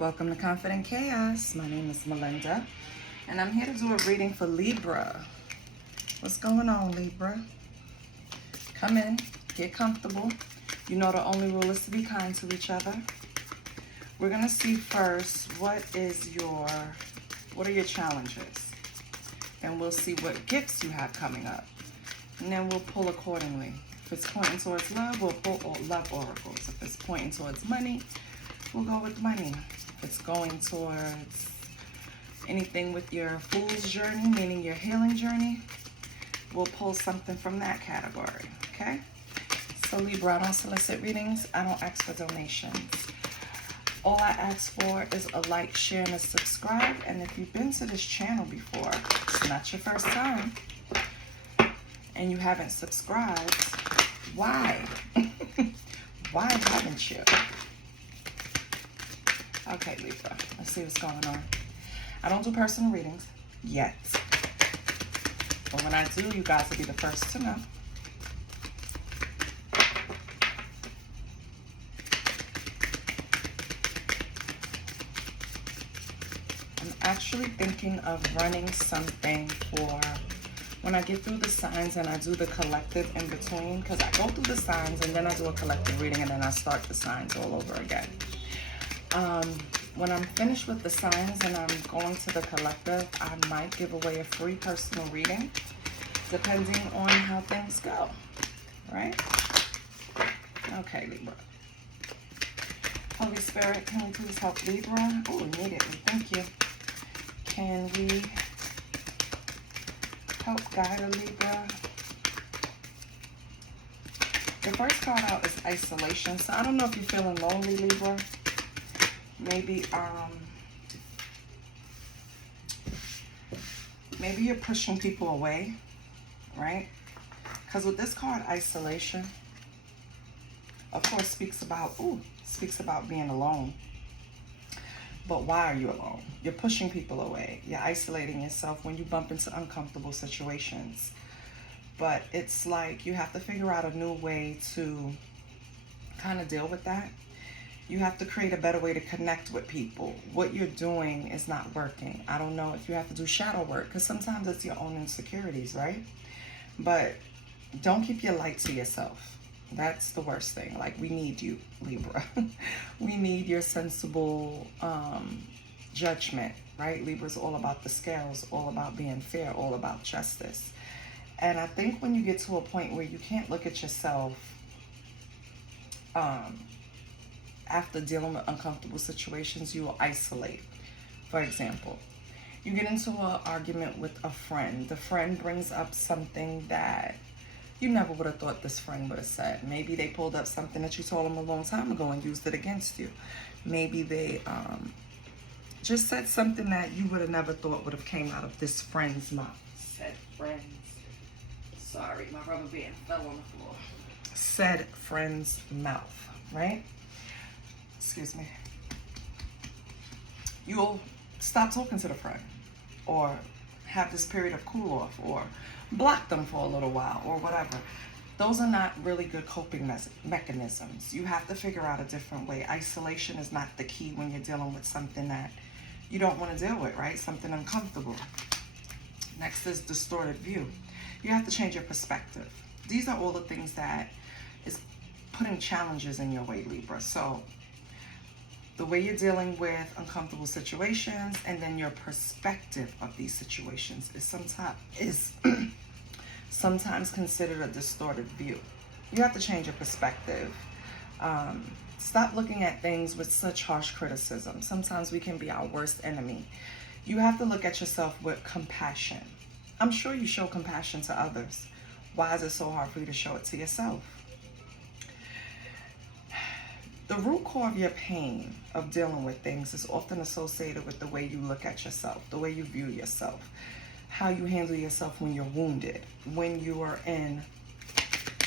Welcome to Confident Chaos. My name is Melinda, and I'm here to do a reading for Libra. What's going on, Libra? Come in, get comfortable. You know the only rule is to be kind to each other. We're going to see first what are your challenges, and we'll see what gifts you have coming up, and then we'll pull accordingly. If it's pointing towards love, we'll pull love oracles. If it's pointing towards money, we'll go with money. If it's going towards anything with your fool's journey, meaning your healing journey, we'll pull something from that category, okay? So Libra, I don't solicit readings. I don't ask for donations. All I ask for is a like, share, and a subscribe. And if you've been to this channel before, it's not your first time, and you haven't subscribed, why? Why haven't you? Okay, Libra, let's see what's going on. I don't do personal readings yet, but when I do, you guys will be the first to know. I'm actually thinking of running something for when I get through the signs and I do the collective in between, because I go through the signs and then I do a collective reading and then I start the signs all over again. When I'm finished with the signs and I'm going to the collective, I might give away a free personal reading, depending on how things go, right? Okay, Libra. Holy Spirit, can we please help Libra? Oh, immediately, thank you. Can we help guide a Libra? The first card out is isolation. So I don't know if you're feeling lonely, Libra. Maybe you're pushing people away, right? Because with this card, isolation, of course, speaks about being alone. But why are you alone? You're pushing people away. You're isolating yourself when you bump into uncomfortable situations. But it's like you have to figure out a new way to kind of deal with that. You have to create a better way to connect with people. What you're doing is not working. I don't know if you have to do shadow work, because sometimes it's your own insecurities, right? But don't keep your light to yourself. That's the worst thing. Like, we need you, Libra. We need your sensible judgment, right? Libra's all about the scales, all about being fair, all about justice. And I think when you get to a point where you can't look at yourself after dealing with uncomfortable situations, you will isolate. For example, you get into an argument with a friend. The friend brings up something that you never would have thought this friend would have said. Maybe they pulled up something that you told them a long time ago and used it against you. Maybe they just said something that you would have never thought would have came out of this friend's mouth. Said friends. Sorry, my rubber band fell on the floor. Said friend's mouth, right? Excuse me. You'll stop talking to the friend, or have this period of cool off, or block them for a little while, or whatever. Those are not really good coping mechanisms. You have to figure out a different way. Isolation is not the key when you're dealing with something that you don't want to deal with, right? Something uncomfortable. Next is distorted view. You have to change your perspective. These are all the things that is putting challenges in your way, Libra. So the way you're dealing with uncomfortable situations, and then your perspective of these situations is sometimes considered a distorted view. You have to change your perspective. Stop looking at things with such harsh criticism. Sometimes we can be our worst enemy. You have to look at yourself with compassion. I'm sure you show compassion to others. Why is it so hard for you to show it to yourself? The root cause of your pain of dealing with things is often associated with the way you look at yourself, the way you view yourself, how you handle yourself when you're wounded, when you are in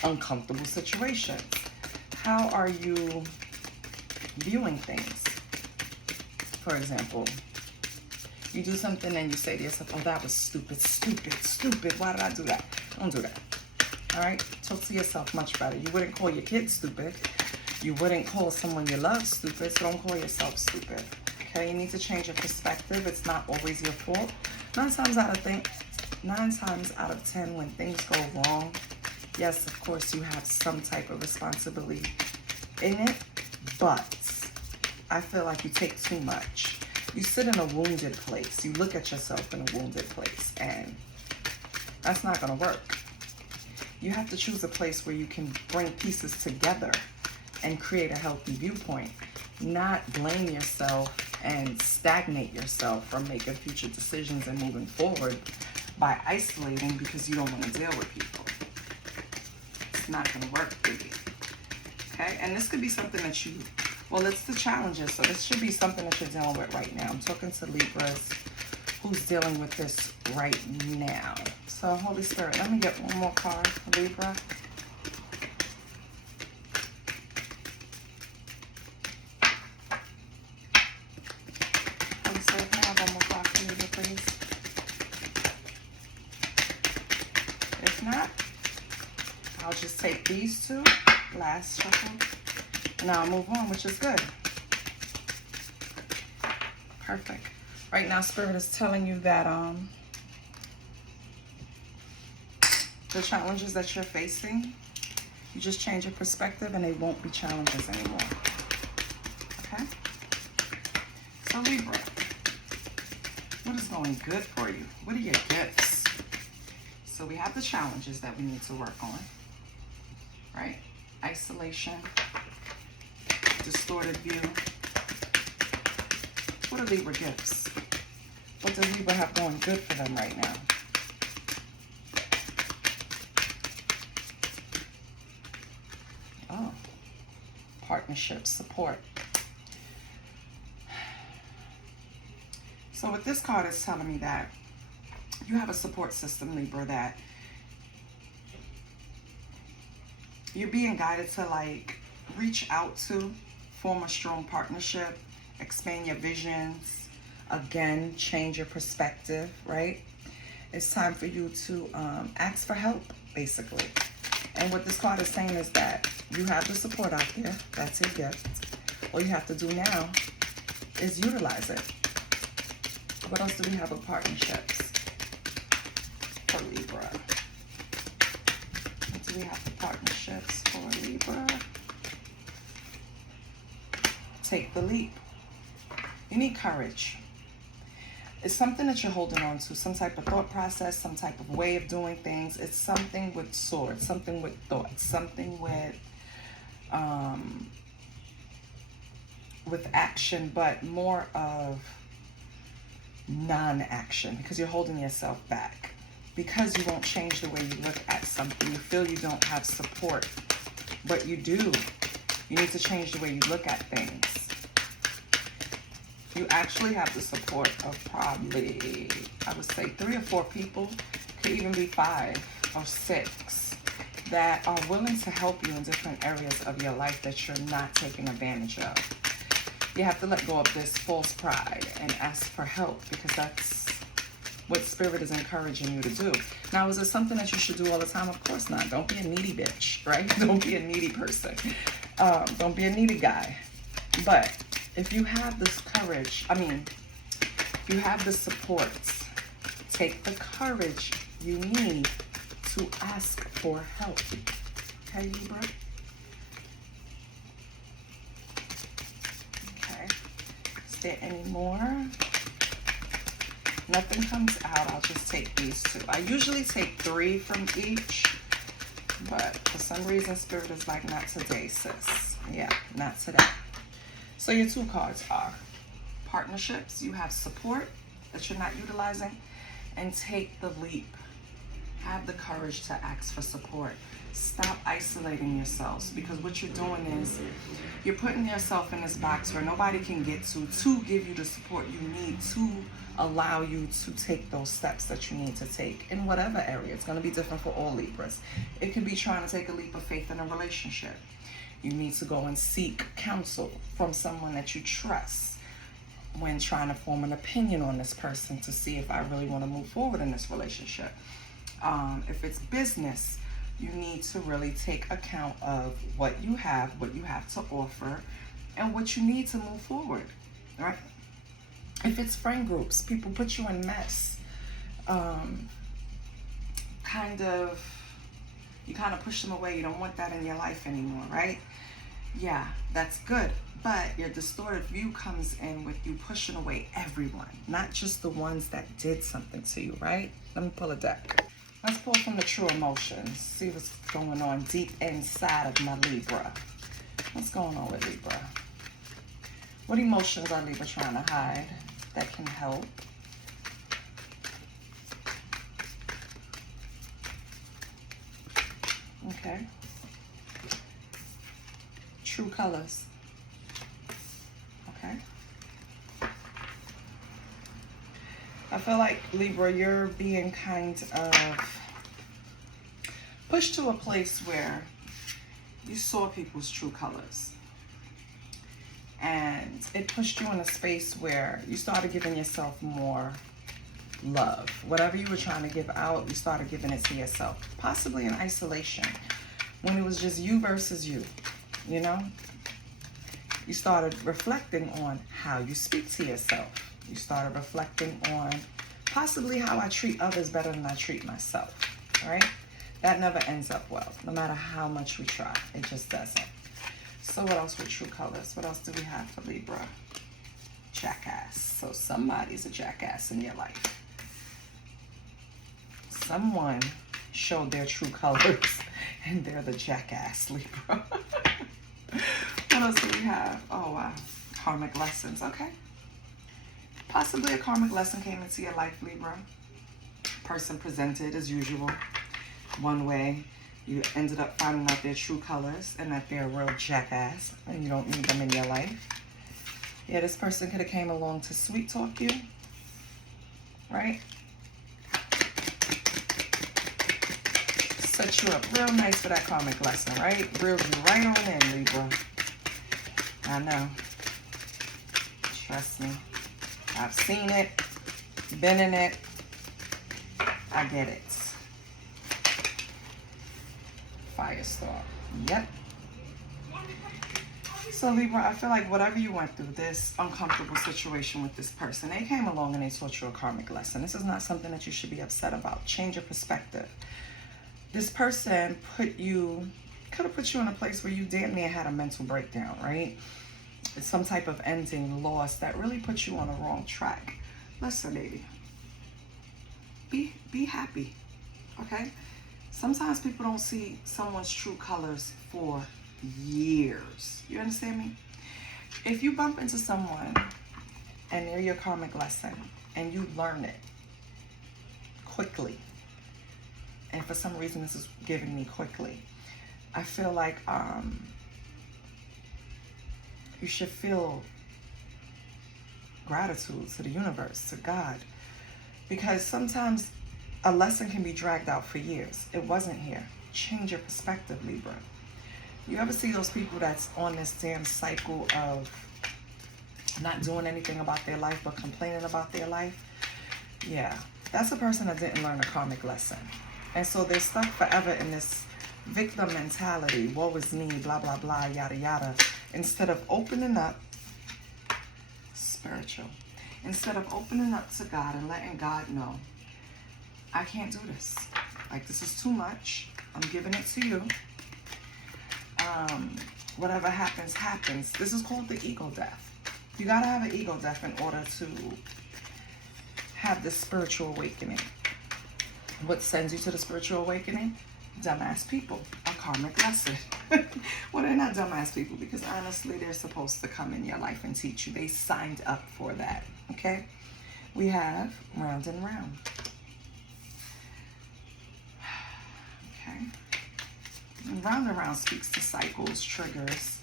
uncomfortable situations. How are you viewing things? For example, you do something and you say to yourself, oh, that was stupid, stupid, stupid. Why did I do that? Don't do that. All right? Talk to yourself much better. You wouldn't call your kids stupid. You wouldn't call someone you love stupid, so don't call yourself stupid, Okay, you need to change your perspective. It's not always your fault. 9 times out of 10 when things go wrong, yes, of course, you have some type of responsibility in it, but I feel like you take too much. You sit in a wounded place. You look at yourself in a wounded place, and that's not going to work. You have to choose a place where you can bring pieces together and create a healthy viewpoint, not blame yourself and stagnate yourself from making future decisions and moving forward by isolating because you don't want to deal with people. It's not going to work for you. Okay? And this could be something that you, well, it's the challenges. So this should be something that you're dealing with right now. I'm talking to Libras who's dealing with this right now. So Holy Spirit, let me get one more card for Libra. Holy Spirit, can I have one more card for Libra, please? If not, I'll just take these two, last shuffle, and I'll move on, which is good. Perfect. Right now, Spirit is telling you that the challenges that you're facing, you just change your perspective and they won't be challenges anymore. Okay? So Libra, what is going good for you? What are your gifts? So we have the challenges that we need to work on, right? Isolation, distorted view. What are Libra gifts? What does Libra have going good for them right now? Oh, partnership, support. So with this card, it's telling me that you have a support system, Libra, that you're being guided to like reach out to, form a strong partnership, expand your visions, again, change your perspective, right? It's time for you to ask for help, basically. And what this card is saying is that you have the support out there. That's your gift. All you have to do now is utilize it. What else do we have with partnerships for Libra? What do we have for partnerships for Libra? Take the leap. You need courage. It's something that you're holding on to, some type of thought process, some type of way of doing things. It's something with swords, something with thoughts, something with action, but more of non-action because you're holding yourself back. Because you won't change the way you look at something. You feel you don't have support, but you do. You need to change the way you look at things. You actually have the support of probably, I would say 3 or 4 people, could even be 5 or 6, that are willing to help you in different areas of your life that you're not taking advantage of. You have to let go of this false pride and ask for help because that's what Spirit is encouraging you to do. Now, is it something that you should do all the time? Of course not. Don't be a needy bitch, right? Don't be a needy person. Don't be a needy guy. But if you have this courage, if you have the support, take the courage you need to ask for help. Okay, Libra? Okay. Is there any more? Nothing comes out. I'll just take these 2. I usually take 3 from each, but for some reason, Spirit is like, not today, sis. Yeah, not today. So your 2 cards are partnerships. You have support that you're not utilizing, and take the leap. Have the courage to ask for support. Stop isolating yourselves, because what you're doing is you're putting yourself in this box where nobody can get to give you the support you need to allow you to take those steps that you need to take in whatever area. It's going to be different for all Libras. It could be trying to take a leap of faith in a relationship. You need to go and seek counsel from someone that you trust when trying to form an opinion on this person to see if I really want to move forward in this relationship. If it's business, you need to really take account of what you have to offer, and what you need to move forward, right? If it's friend groups, people put you in mess. You kind of push them away. You don't want that in your life anymore, right? Yeah, that's good. But your distorted view comes in with you pushing away everyone, not just the ones that did something to you, right? Let me pull a deck. Let's pull from the true emotions. See what's going on deep inside of my Libra. What's going on with Libra? What emotions are Libra trying to hide that can help? Okay. True colors. Okay. I feel like, Libra, you're being kind of pushed to a place where you saw people's true colors. And it pushed you in a space where you started giving yourself more love. Whatever you were trying to give out, you started giving it to yourself. Possibly in isolation. When it was just you versus you, you know? You started reflecting on how you speak to yourself. You started reflecting on possibly how I treat others better than I treat myself, all right? That never ends up well, no matter how much we try. It just doesn't. So what else with true colors? What else do we have for Libra? Jackass. So somebody's a jackass in your life. Someone showed their true colors and they're the jackass, Libra. What else do we have? Oh, wow. Karmic lessons. Okay. Possibly a karmic lesson came into your life, Libra. Person presented as usual. One way. You ended up finding out their true colors and that they're a real jackass and you don't need them in your life. Yeah, this person could have came along to sweet talk you. Right? Set you up real nice for that karmic lesson, right? Reeled you right on in, Libra. I know. Trust me. I've seen it, been in it. I get it. Firestorm. Yep. So Libra, I feel like whatever you went through, this uncomfortable situation with this person, they came along and they taught you a karmic lesson. This is not something that you should be upset about. Change your perspective. This person could have put you in a place where you damn near had a mental breakdown, right? It's some type of ending, loss that really put you on the wrong track. Listen, lady, be happy, okay? Sometimes people don't see someone's true colors for years. You understand me? If you bump into someone and they're your karmic lesson and you learn it quickly, and for some reason this is giving me quickly, I feel like you should feel gratitude to the universe, to God, because sometimes a lesson can be dragged out for years. It wasn't here. Change your perspective, Libra. You ever see those people that's on this damn cycle of not doing anything about their life but complaining about their life? Yeah, that's a person that didn't learn a karmic lesson. And so they're stuck forever in this victim mentality. Woe is me, blah, blah, blah, yada, yada. Instead of opening up, spiritual. Instead of opening up to God and letting God know, I can't do this. Like, this is too much. I'm giving it to you. Whatever happens, happens. This is called the ego death. You gotta have an ego death in order to have this spiritual awakening. What sends you to the spiritual awakening? Dumbass people. A karmic lesson. Well, they're not dumbass people because honestly, they're supposed to come in your life and teach you. They signed up for that. Okay? We have round and round. Okay? And round and round speaks to cycles, triggers,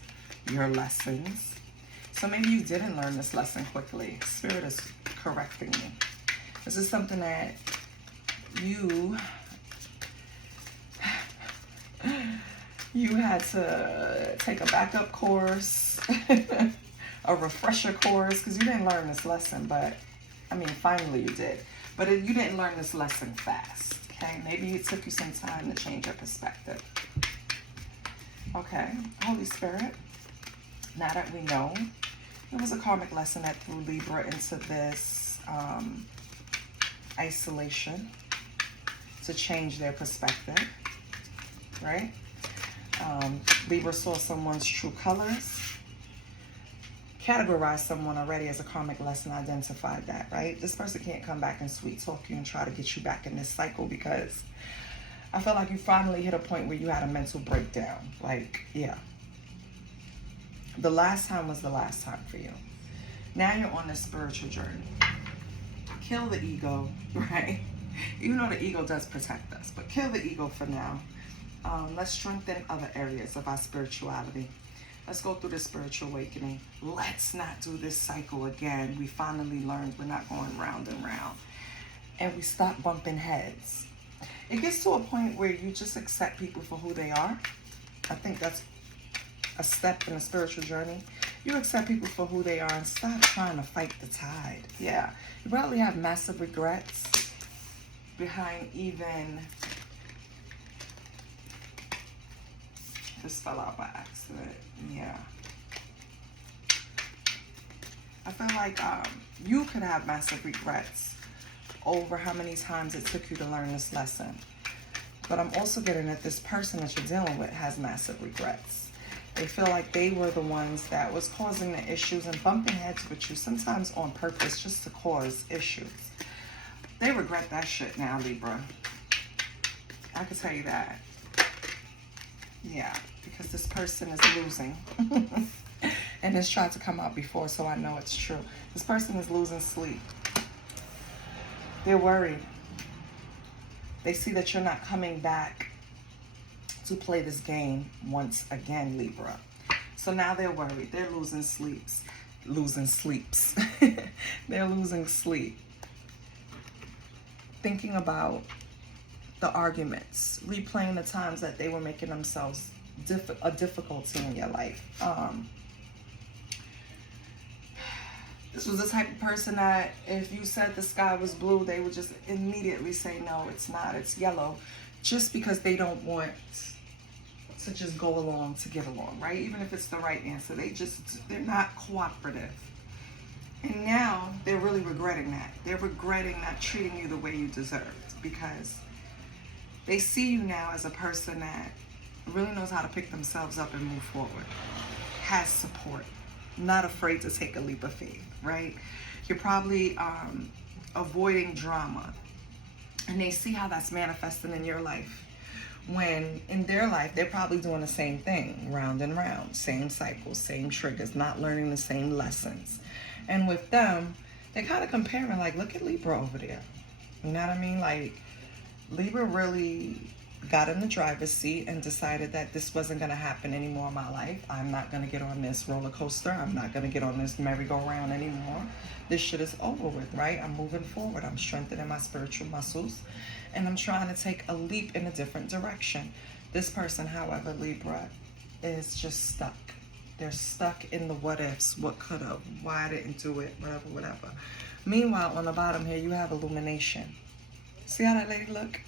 your lessons. So maybe you didn't learn this lesson quickly. Spirit is correcting you. This is something that you had to take a backup course, a refresher course, because you didn't learn this lesson, but, I mean, finally you did. But you didn't learn this lesson fast, okay? Maybe it took you some time to change your perspective. Okay, Holy Spirit, now that we know It was a karmic lesson that threw Libra into this isolation to change their perspective, right? Libra saw someone's true colors, categorized someone already as a karmic lesson, identified that, right? This person can't come back and sweet talk you and try to get you back in this cycle, because I feel like you finally hit a point where you had a mental breakdown. Like, yeah. The last time was the last time for you. Now you're on this spiritual journey. Kill the ego, right? Even though the ego does protect us, but kill the ego for now. Let's strengthen other areas of our spirituality. Let's go through the spiritual awakening. Let's not do this cycle again. We finally learned we're not going round and round. And we stop bumping heads. It gets to a point where you just accept people for who they are. I think that's a step in the spiritual journey. You accept people for who they are and stop trying to fight the tide. Yeah. You probably have massive regrets behind even... This fell out by accident. Yeah. I feel like you could have massive regrets over how many times it took you to learn this lesson. But I'm also getting that this person that you're dealing with has massive regrets. They feel like they were the ones that was causing the issues and bumping heads with you, sometimes on purpose, just to cause issues. They regret that shit now, Libra. I can tell you that. Yeah, because this person is losing. And this tried to come out before, so I know it's true. This person is losing sleep. They're worried. They see that you're not coming back to play this game once again, Libra. So now they're worried. They're losing sleeps. Losing sleeps. They're losing sleep. Thinking about the arguments, replaying the times that they were making themselves a difficulty in your life. This was the type of person that if you said the sky was blue, they would just immediately say, no, it's not, it's yellow, just because they don't want to just go along to get along, right? Even if it's the right answer, they're not cooperative. And now they're really regretting that. They're regretting not treating you the way you deserved, because they see you now as a person that really knows how to pick themselves up and move forward, has support, not afraid to take a leap of faith, right? You're probably avoiding drama, and they see how that's manifesting in your life, when in their life they're probably doing the same thing, round and round, same cycles, same triggers, not learning the same lessons. And with them, they're kind of comparing, like, look at Libra over there. You know what I mean? Like, Libra really got in the driver's seat and decided that this wasn't going to happen anymore in my life. I'm not going to get on this roller coaster. I'm not going to get on this merry-go-round anymore. This shit is over with, right? I'm moving forward. I'm strengthening my spiritual muscles, and I'm trying to take a leap in a different direction. This person, however, Libra, is just stuck. They're stuck in the what ifs, what could have, why I didn't do it, whatever. Meanwhile, on the bottom here, you have illumination. See how that lady look?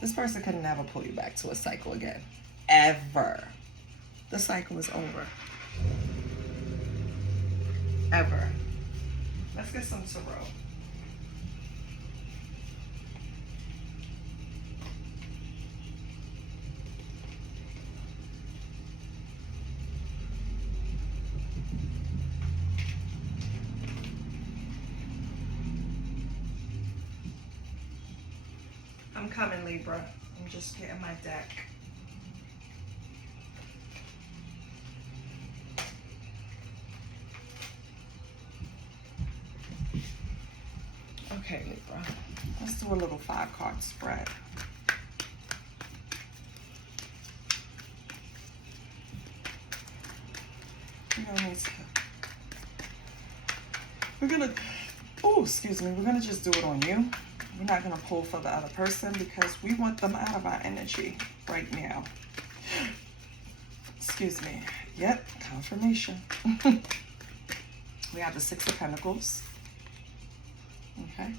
This person could never pull you back to a cycle again. Ever. The cycle is over. Ever. Let's get some tarot. I'm coming, Libra. I'm just getting my deck. Okay, Libra. Let's do a little 5-card spread. We're gonna just do it on you. We're not going to pull for the other person because we want them out of our energy right now. Excuse me. Yep, confirmation. We have the 6 of Pentacles. Okay.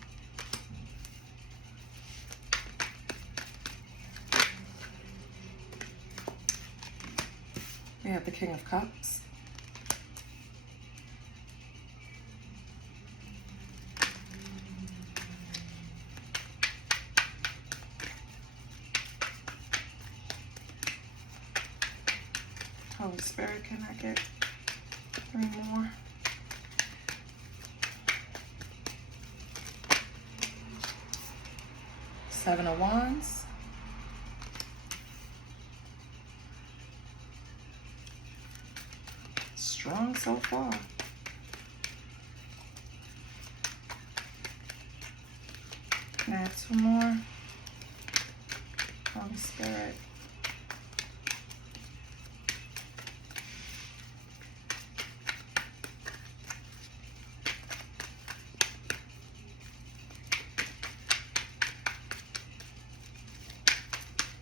We have the King of Cups. Spirit, can I get 3 more? Seven of Wands. Strong so far. Can I have 2 more? Holy Spirit.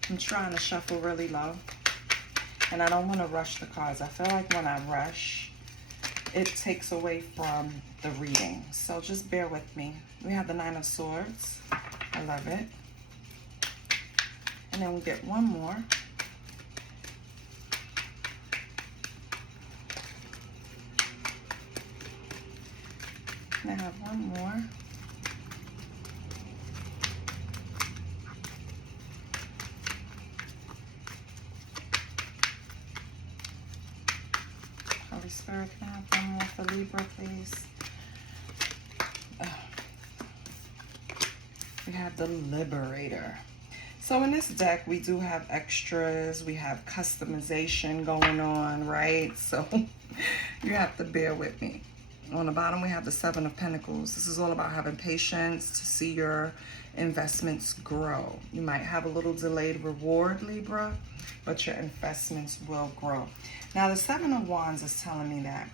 I'm trying to shuffle really low, and I don't want to rush the cards. I feel like when I rush, it takes away from the reading. So just bear with me. We have the 9 of Swords. I love it. And then we'll get 1 more. And I have 1 more. Holy Spirit, can I have 1 more for Libra, please? We have the Liberator. So in this deck, we do have extras. We have customization going on, right? So you have to bear with me. On the bottom, we have the 7 of Pentacles. This is all about having patience to see your investments grow. You might have a little delayed reward, Libra, but your investments will grow. Now, the 7 of Wands is telling me that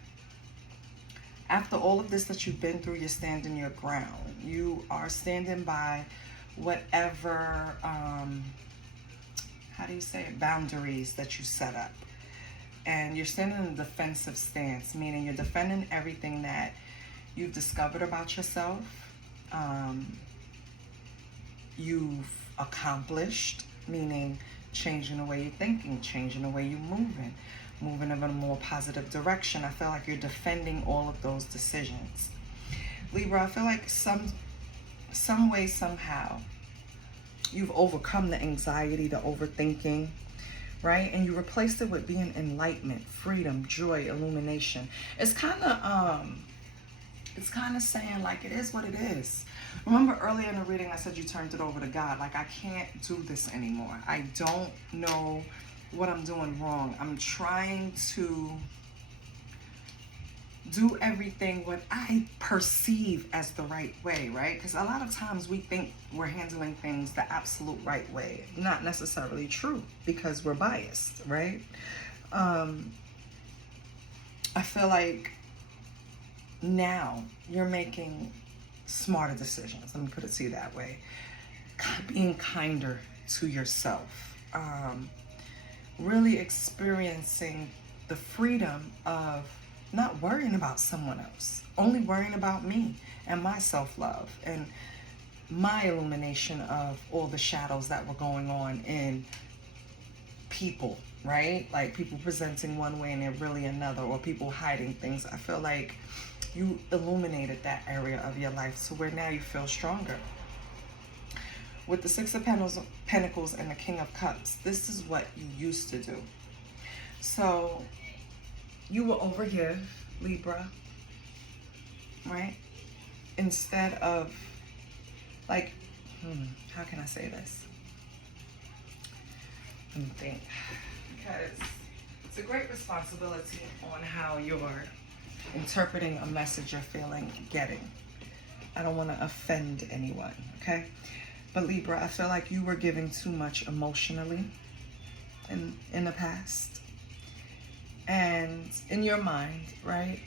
after all of this that you've been through, you're standing your ground. You are standing by whatever, how do you say it, boundaries that you set up. And you're standing in a defensive stance, meaning you're defending everything that you've discovered about yourself, you've accomplished, meaning changing the way you're thinking, changing the way you're moving in a more positive direction. I feel like you're defending all of those decisions. Libra, I feel like some way, somehow, you've overcome the anxiety, the overthinking, right? And you replaced it with being enlightenment, freedom, joy, illumination. It's kind of saying like it is what it is. Remember earlier in the reading I said you turned it over to God. Like, I can't do this anymore. I don't know what I'm doing wrong. I'm trying to do everything what I perceive as the right way, right? Because a lot of times we think we're handling things the absolute right way. Not necessarily true, because we're biased, right? I feel like now you're making smarter decisions. Let me put it to you that way. Being kinder to yourself. Really experiencing the freedom of not worrying about someone else, only worrying about me and my self-love and my illumination of all the shadows that were going on in people, right? Like people presenting one way and they're really another, or people hiding things. I feel like you illuminated that area of your life to where now you feel stronger. With the 6 of Pentacles and the King of Cups, this is what you used to do. So you will overgive, Libra, right? Instead of, like, how can I say this? Let me think. Because it's a great responsibility on how you're interpreting a message you're feeling, getting. I don't want to offend anyone, okay? But Libra, I feel like you were giving too much emotionally in the past. And in your mind, right?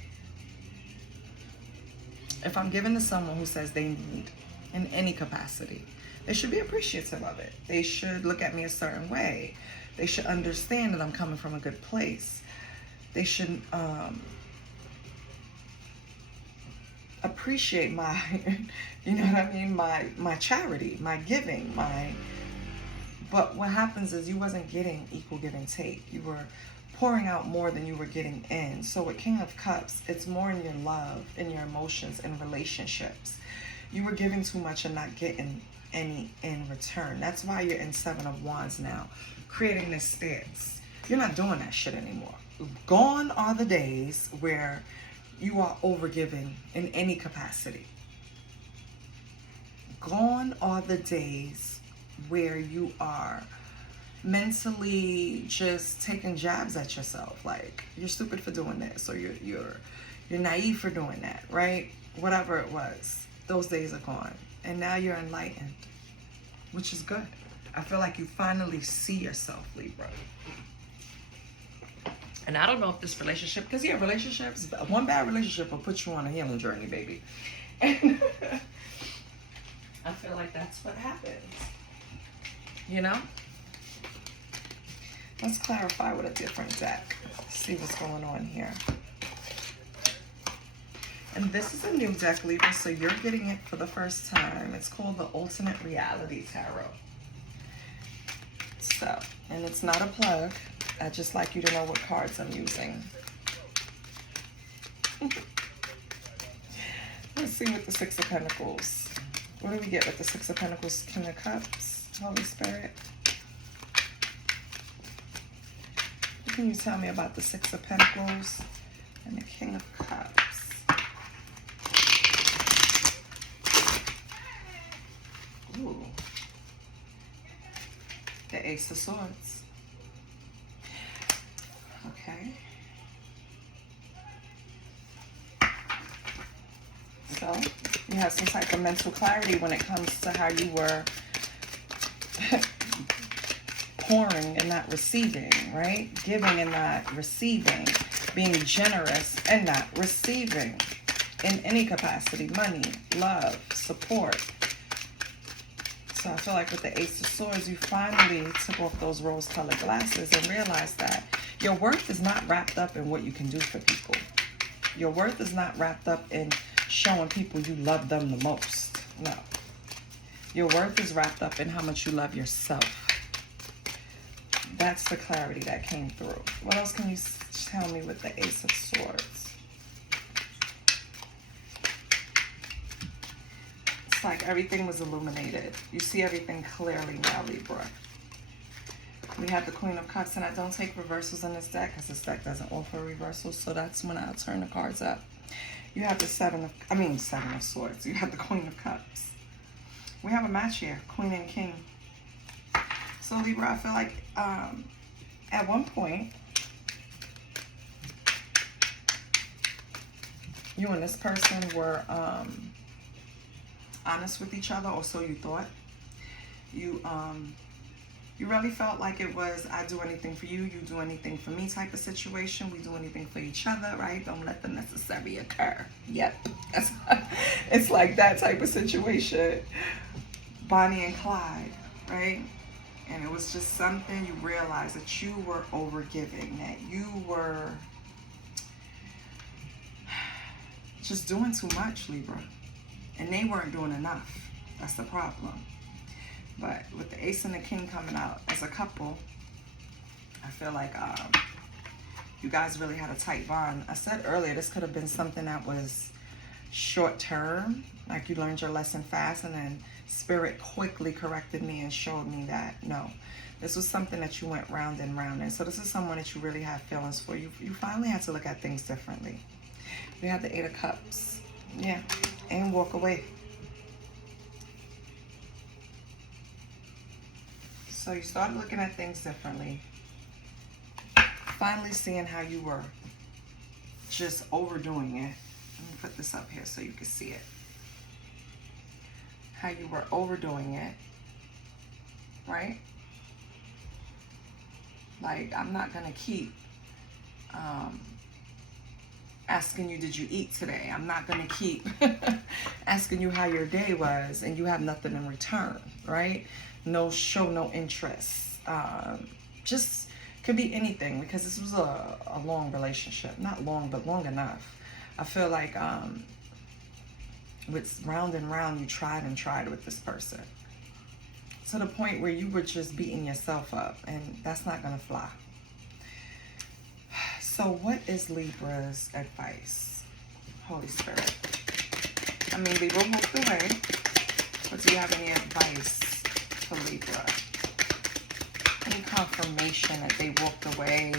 If I'm giving to someone who says they need in any capacity, they should be appreciative of it. They should look at me a certain way. They should understand that I'm coming from a good place. They should appreciate my, you know what I mean? My charity, my giving, but what happens is you wasn't getting equal give and take. You were pouring out more than you were getting in. So with King of Cups, it's more in your love, in your emotions, in relationships. You were giving too much and not getting any in return. That's why you're in 7 of Wands now, creating this stance. You're not doing that shit anymore. Gone are the days where you are overgiving in any capacity. Gone are the days where you are mentally just taking jabs at yourself, like you're stupid for doing this, or you're naive for doing that, right? Whatever it was, those days are gone, and now you're enlightened, which is good. I feel like you finally see yourself, Libra. And I don't know if this relationship, because yeah, relationships, one bad relationship will put you on a healing journey, baby. And I feel like that's what happens, you know? Let's clarify with a different deck. See what's going on here. And this is a new deck, Libra, so you're getting it for the first time. It's called the Ultimate Reality Tarot. So, and it's not a plug. I'd just like you to know what cards I'm using. Let's see with the Six of Pentacles. What do we get with the Six of Pentacles, King of Cups, Holy Spirit? What can you tell me about the Six of Pentacles and the King of Cups? Ooh. The Ace of Swords. Okay. So you have some type of mental clarity when it comes to how you were pouring and not receiving, right? Giving and not receiving. Being generous and not receiving in any capacity. Money, love, support. So I feel like with the Ace of Swords, you finally took off those rose-colored glasses and realized that your worth is not wrapped up in what you can do for people. Your worth is not wrapped up in showing people you love them the most. No. Your worth is wrapped up in how much you love yourself. That's the clarity that came through. What else can you tell me with the Ace of Swords? It's like everything was illuminated. You see everything clearly now, Libra. We have the Queen of Cups, and I don't take reversals in this deck because this deck doesn't offer reversals, so that's when I'll turn the cards up. You have the Seven of Swords. You have the Queen of Cups. We have a match here, Queen and King. So Libra, I feel like at one point, you and this person were honest with each other, or so you thought. You really felt like it was I do anything for you, you do anything for me type of situation. We do anything for each other, right? Don't let the necessary occur. Yep. It's like that type of situation. Bonnie and Clyde, right? And it was just something you realized that you were overgiving, that you were just doing too much, Libra. And they weren't doing enough. That's the problem. But with the Ace and the King coming out as a couple, I feel like you guys really had a tight bond. I said earlier, this could have been something that was short term, like you learned your lesson fast, and then Spirit quickly corrected me and showed me that, no, this was something that you went round and round in. So this is someone that you really have feelings for. You finally had to look at things differently. We have the Eight of Cups. Yeah, and walk away. So you started looking at things differently. Finally seeing how you were just overdoing it. Let me put this up here so you can see it. How you were overdoing it, right? Like, I'm not gonna keep asking you, did you eat today? I'm not gonna keep asking you how your day was and you have nothing in return, right? No show, no interest. Just could be anything, because this was a long relationship. Not long, but long enough. I feel like with round and round, you tried and tried with this person, to the point where you were just beating yourself up, and that's not gonna fly. So what is Libra's advice? Holy Spirit. I mean, Libra walked away, but do you have any advice for Libra? Any confirmation that they walked away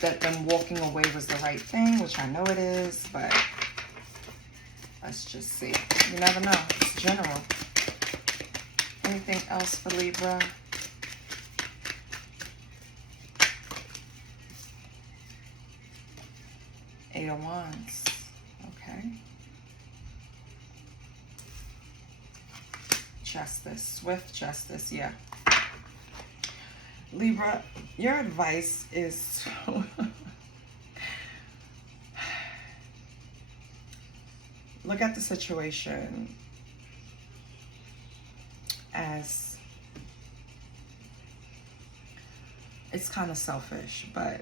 that them walking away was the right thing, which I know it is, but let's just see. You never know. It's general. Anything else for Libra? Eight of Wands. Okay. Justice. Swift justice. Yeah. Libra, your advice is look at the situation as it's kind of selfish, but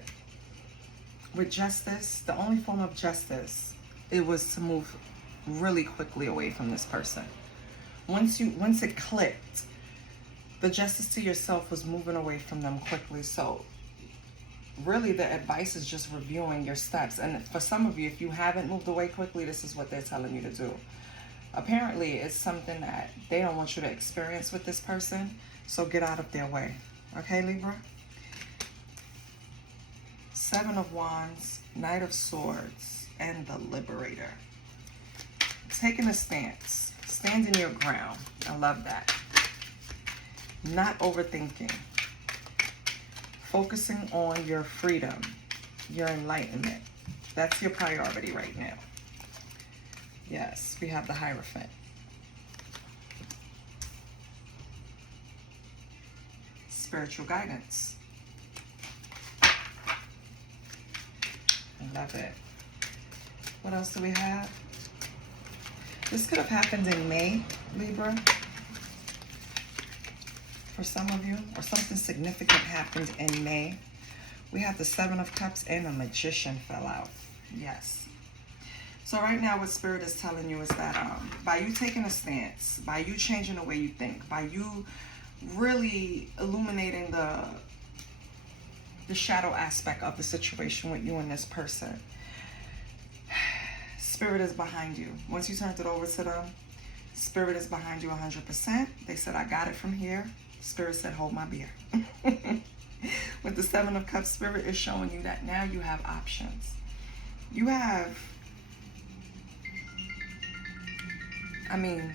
with justice, the only form of justice, it was to move really quickly away from this person. Once it clicked, the justice to yourself was moving away from them quickly. So really the advice is just reviewing your steps. And for some of you, if you haven't moved away quickly, this is what they're telling you to do. Apparently it's something that they don't want you to experience with this person. So get out of their way. Okay, Libra? Seven of Wands, Knight of Swords, and the Liberator. Taking a stance. Standing your ground. I love that. Not overthinking. Focusing on your freedom, your enlightenment. That's your priority right now. Yes, we have the Hierophant. Spiritual guidance. I love it. What else do we have? This could have happened in May, Libra. For some of you, or something significant happened in May. We have the Seven of Cups and the Magician fell out. Yes. So right now what Spirit is telling you is that by you taking a stance, by you changing the way you think, by you really illuminating the shadow aspect of the situation with you and this person, Spirit is behind you. Once you turned it over to them, Spirit is behind you 100%. They said, I got it from here. Spirit said, hold my beer. With the Seven of Cups, Spirit is showing you that now you have options. You have, I mean,